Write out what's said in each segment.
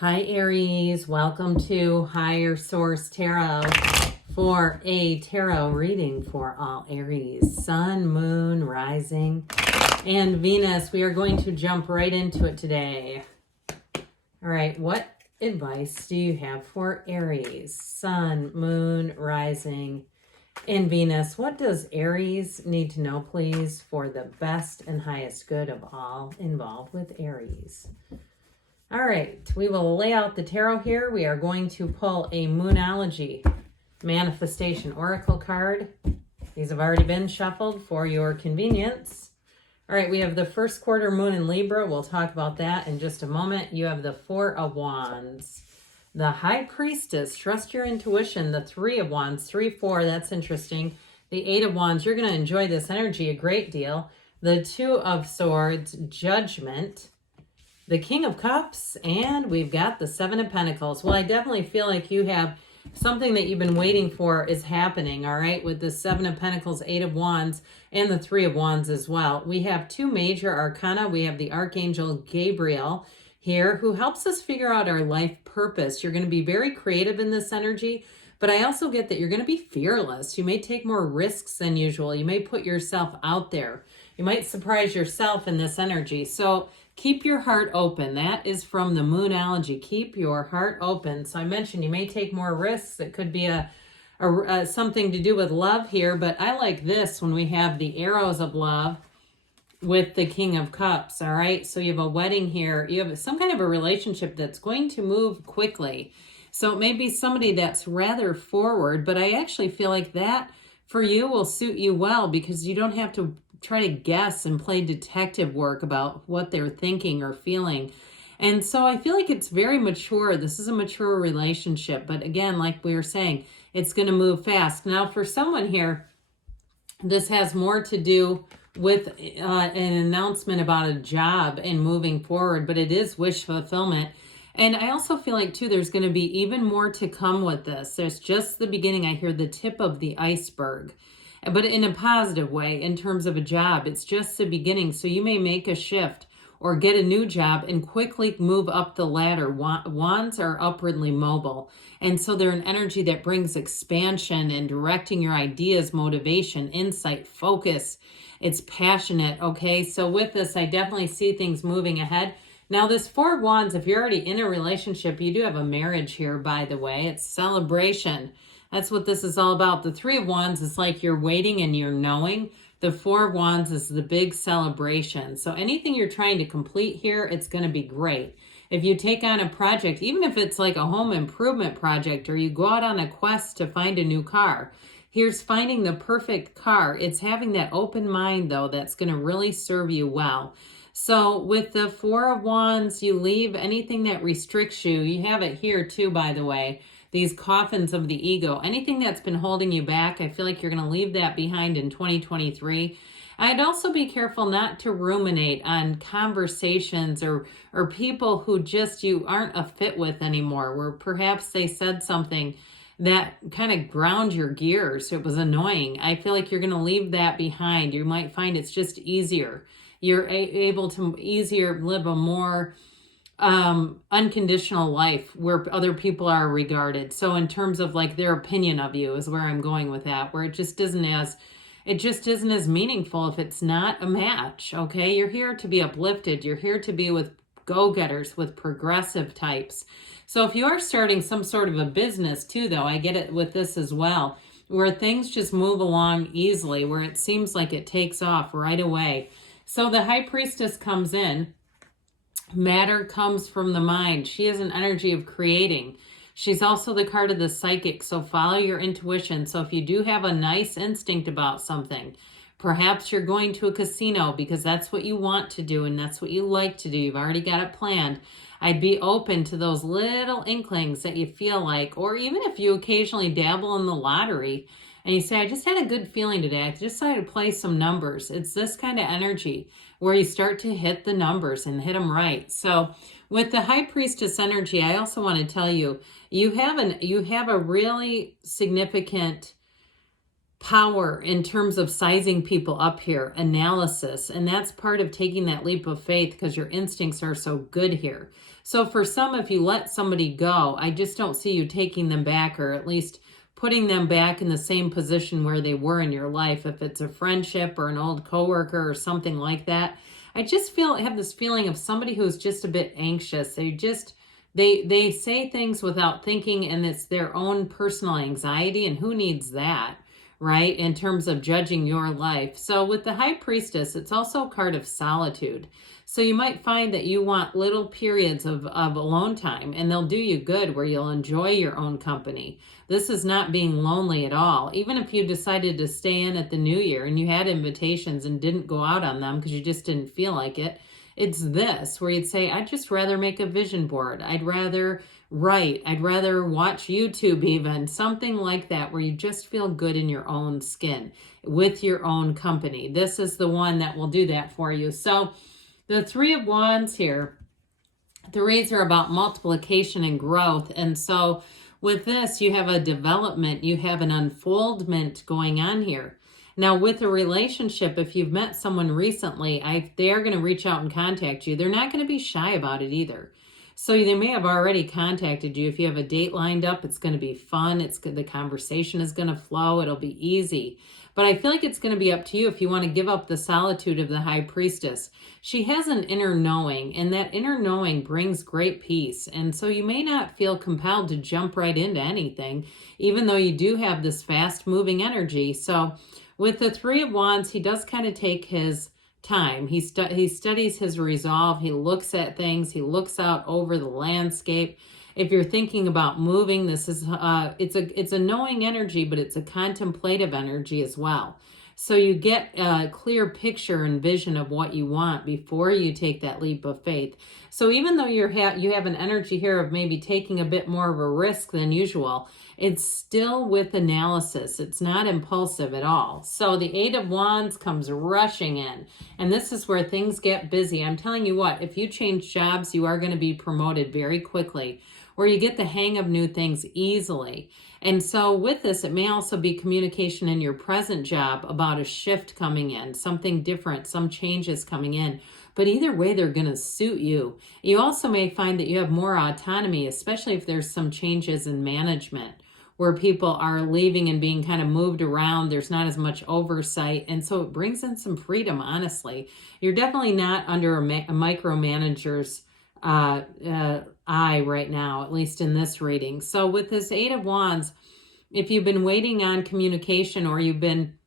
Hi Aries, welcome to Higher Source Tarot for a tarot reading for all Aries, Sun, Moon, Rising, and Venus. We are going to jump right into it today. All right, what advice do you have for Aries, Sun, Moon, Rising, and Venus? What does Aries need to know, please, for the best and highest good of all involved with Aries? All right, we will lay out the tarot here. We are going to pull a Moonology Manifestation Oracle card. These have already been shuffled for your convenience. All right, we have the first quarter moon in Libra. We'll talk about that in just a moment. You have the Four of Wands, the High Priestess, trust your intuition, the Three of Wands, 3-4, that's interesting. The Eight of Wands, you're going to enjoy this energy a great deal. The Two of Swords, Judgment, the King of Cups, and we've got the Seven of Pentacles. Well, I definitely feel like you have something that you've been waiting for is happening, all right, with the Seven of Pentacles, Eight of Wands, and the Three of Wands as well. We have two major arcana. We have the Archangel Gabriel here, who helps us figure out our life purpose. You're going to be very creative in this energy, but I also get that you're going to be fearless. You may take more risks than usual. You may put yourself out there. You might surprise yourself in this energy. So keep your heart open. That is from the Moonology. Keep your heart open. So I mentioned you may take more risks. It could be something to do with love here, but I like this when we have the arrows of love with the King of Cups, all right? So you have a wedding here. You have some kind of a relationship that's going to move quickly. So it may be somebody that's rather forward, but I actually feel like that for you will suit you well because you don't have to try to guess and play detective work about what they're thinking or feeling. And so I feel like it's very mature. This is a mature relationship. But again, like we were saying, it's going to move fast. Now, for someone here, this has more to do with an announcement about a job and moving forward, but it is wish fulfillment. And I also feel like, too, there's going to be even more to come with this. There's just the beginning. I hear the tip of the iceberg, but in a positive way in terms of a job. It's just the beginning. So you may make a shift or get a new job and quickly move up the ladder. Wands are upwardly mobile. And so they're an energy that brings expansion and directing your ideas, motivation, insight, focus. It's passionate, okay? So with this, I definitely see things moving ahead. Now, this Four of Wands, if you're already in a relationship, you do have a marriage here, by the way. It's celebration. That's what this is all about. The Three of Wands is like you're waiting and you're knowing. The Four of Wands is the big celebration. So anything you're trying to complete here, it's going to be great. If you take on a project, even if it's like a home improvement project, or you go out on a quest to find a new car, here's finding the perfect car. It's having that open mind, though, that's going to really serve you well. So with the Four of Wands, you leave anything that restricts you. You have it here too, by the way. These coffins of the ego, anything that's been holding you back, I feel like you're going to leave that behind in 2023. I'd also be careful not to ruminate on conversations or people who just you aren't a fit with anymore, where perhaps they said something that kind of ground your gears. It was annoying. I feel like you're going to leave that behind. You might find it's just easier. You're able to easier live a more unconditional life where other people are regarded. So in terms of like their opinion of you is where I'm going with that, where it just isn't as meaningful if it's not a match. Okay. You're here to be uplifted. You're here to be with go-getters, with progressive types. So if you are starting some sort of a business too, though, I get it with this as well, where things just move along easily, where it seems like it takes off right away. So the High Priestess comes in. Matter comes from the mind. She is an energy of creating. She's also the card of the psychic, so follow your intuition. So if you do have a nice instinct about something, perhaps you're going to a casino because that's what you want to do and that's what you like to do. You've already got it planned. I'd be open to those little inklings that you feel like, or even if you occasionally dabble in the lottery and you say, I just had a good feeling today. I just decided to play some numbers. It's this kind of energy where you start to hit the numbers and hit them right. So with the High Priestess energy, I also want to tell you, you have a really significant power in terms of sizing people up here, analysis, and that's part of taking that leap of faith because your instincts are so good here. So for some, if you let somebody go, I just don't see you taking them back, or at least putting them back in the same position where they were in your life. If it's a friendship or an old coworker or something like that, I just have this feeling of somebody who's just a bit anxious. They say things without thinking, and it's their own personal anxiety, and who needs that, right? In terms of judging your life. So with the High Priestess, it's also a card of solitude. So you might find that you want little periods of alone time, and they'll do you good where you'll enjoy your own company. This is not being lonely at all. Even if you decided to stay in at the new year and you had invitations and didn't go out on them because you just didn't feel like it, it's this where you'd say, I'd just rather make a vision board. I'd rather write. I'd rather watch YouTube even, something like that, where you just feel good in your own skin with your own company. This is the one that will do that for you. So the Three of Wands here, threes are about multiplication and growth. And so with this, you have a development, you have an unfoldment going on here. Now, with a relationship, if you've met someone recently, they are going to reach out and contact you. They're not going to be shy about it either. So they may have already contacted you. If you have a date lined up, it's going to be fun. The conversation is going to flow. It'll be easy. But I feel like it's going to be up to you if you want to give up the solitude of the High Priestess. She has an inner knowing, and that inner knowing brings great peace. And so you may not feel compelled to jump right into anything, even though you do have this fast-moving energy. So with the Three of Wands, he does kind of take his time. He studies his resolve. He looks at things. He looks out over the landscape. If you're thinking about moving, this is it's a knowing energy, but it's a contemplative energy as well. So you get a clear picture and vision of what you want before you take that leap of faith. So even though you have an energy here of maybe taking a bit more of a risk than usual, it's still with analysis. It's not impulsive at all. So the Eight of Wands comes rushing in, and this is where things get busy. I'm telling you what, if you change jobs, you are going to be promoted very quickly, or you get the hang of new things easily. And so with this, it may also be communication in your present job about a shift coming in, something different, some changes coming in. But either way, they're going to suit you. You also may find that you have more autonomy, especially if there's some changes in management where people are leaving and being kind of moved around. There's not as much oversight. And so it brings in some freedom, honestly. You're definitely not under a micromanager's eye right now, at least in this reading. So with this Eight of Wands, if you've been waiting on communication or you've been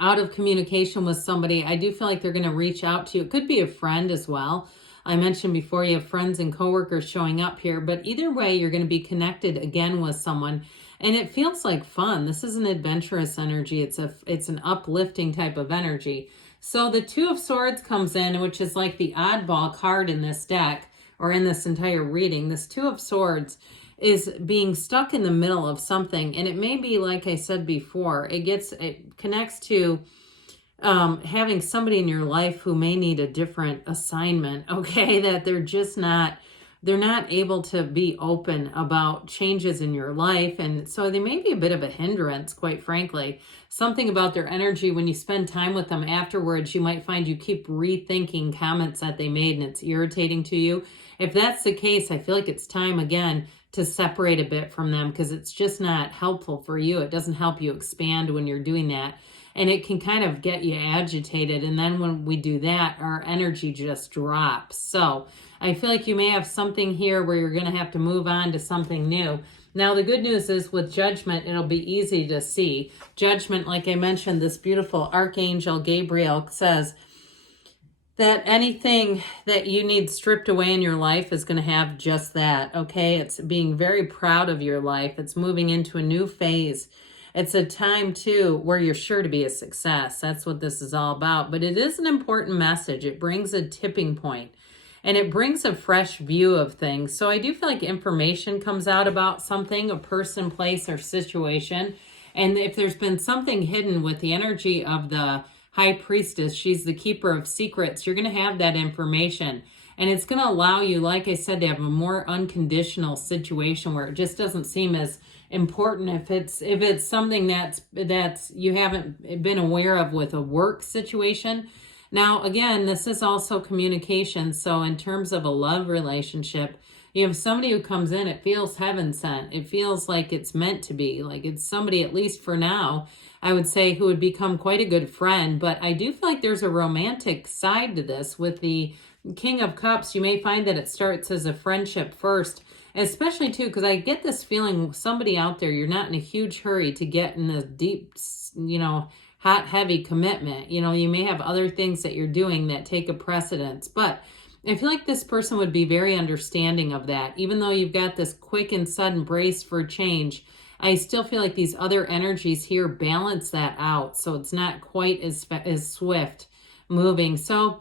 out of communication with somebody, I do feel like they're going to reach out to you. It could be a friend as well. I mentioned before, you have friends and coworkers showing up here, but either way, you're going to be connected again with someone, and it feels like fun. This is an adventurous energy. It's an uplifting type of energy. So the Two of Swords comes in, which is like the oddball card in this deck, or in this entire reading. This Two of Swords is being stuck in the middle of something, and it may be, like I said before, it connects to having somebody in your life who may need a different assignment, okay, that they're not able to be open about changes in your life. And so they may be a bit of a hindrance, quite frankly. Something about their energy, when you spend time with them afterwards, you might find you keep rethinking comments that they made and it's irritating to you. If that's the case, I feel like it's time again to separate a bit from them, because it's just not helpful for you. It doesn't help you expand when you're doing that. And it can kind of get you agitated. And then when we do that, our energy just drops. So I feel like you may have something here where you're going to have to move on to something new. Now, the good news is with Judgment, it'll be easy to see. Judgment, like I mentioned, this beautiful Archangel Gabriel says that anything that you need stripped away in your life is going to have just that, okay? It's being very proud of your life. It's moving into a new phase. It's a time, too, where you're sure to be a success. That's what this is all about. But it is an important message. It brings a tipping point, and it brings a fresh view of things. So I do feel like information comes out about something, a person, place, or situation. And if there's been something hidden with the energy of the High Priestess, she's the keeper of secrets, you're going to have that information. And it's going to allow you, like I said, to have a more unconditional situation where it just doesn't seem as important if it's something that's you haven't been aware of with a work situation. Now, again, this is also communication. So in terms of a love relationship, you have somebody who comes in, it feels heaven sent. It feels like it's meant to be. Like it's somebody, at least for now, I would say, who would become quite a good friend. But I do feel like there's a romantic side to this with the King of Cups. You may find that it starts as a friendship first, especially too, because I get this feeling somebody out there, you're not in a huge hurry to get in this deep, hot, heavy commitment. You may have other things that you're doing that take a precedence, but I feel like this person would be very understanding of that. Even though you've got this quick and sudden brace for change, I still feel like these other energies here balance that out. So it's not quite as swift moving. So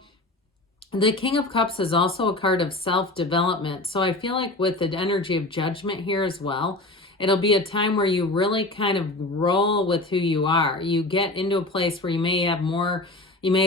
the King of Cups is also a card of self-development. So I feel like with the energy of judgment here as well, it'll be a time where you really kind of roll with who you are. You get into a place where you may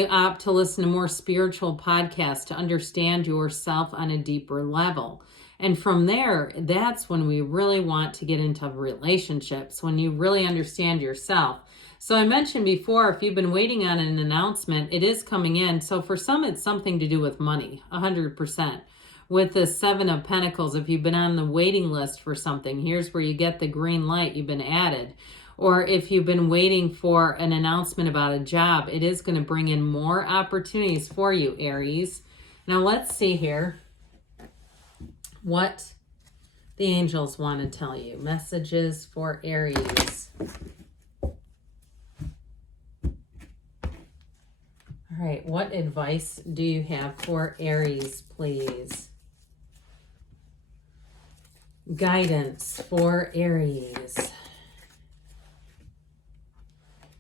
opt to listen to more spiritual podcasts to understand yourself on a deeper level. And from there, that's when we really want to get into relationships, when you really understand yourself. So I mentioned before, if you've been waiting on an announcement, it is coming in. So for some, it's something to do with money, 100%. With the Seven of Pentacles, if you've been on the waiting list for something, here's where you get the green light, you've been added. Or if you've been waiting for an announcement about a job, it is going to bring in more opportunities for you, Aries. Now let's see here what the angels want to tell you. Messages for Aries. All right, what advice do you have for Aries, please? Guidance for Aries.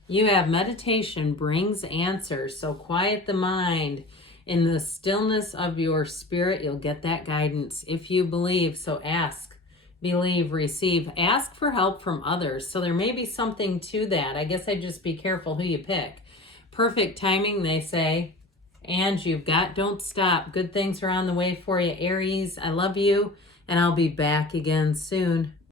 You have meditation brings answers, so quiet the mind. In the stillness of your spirit, you'll get that guidance if you believe. So ask, believe, receive. Ask for help from others. So there may be something to that. I guess I'd just be careful who you pick. Perfect timing, they say. And you've got don't stop. Good things are on the way for you, Aries. I love you, and I'll be back again soon.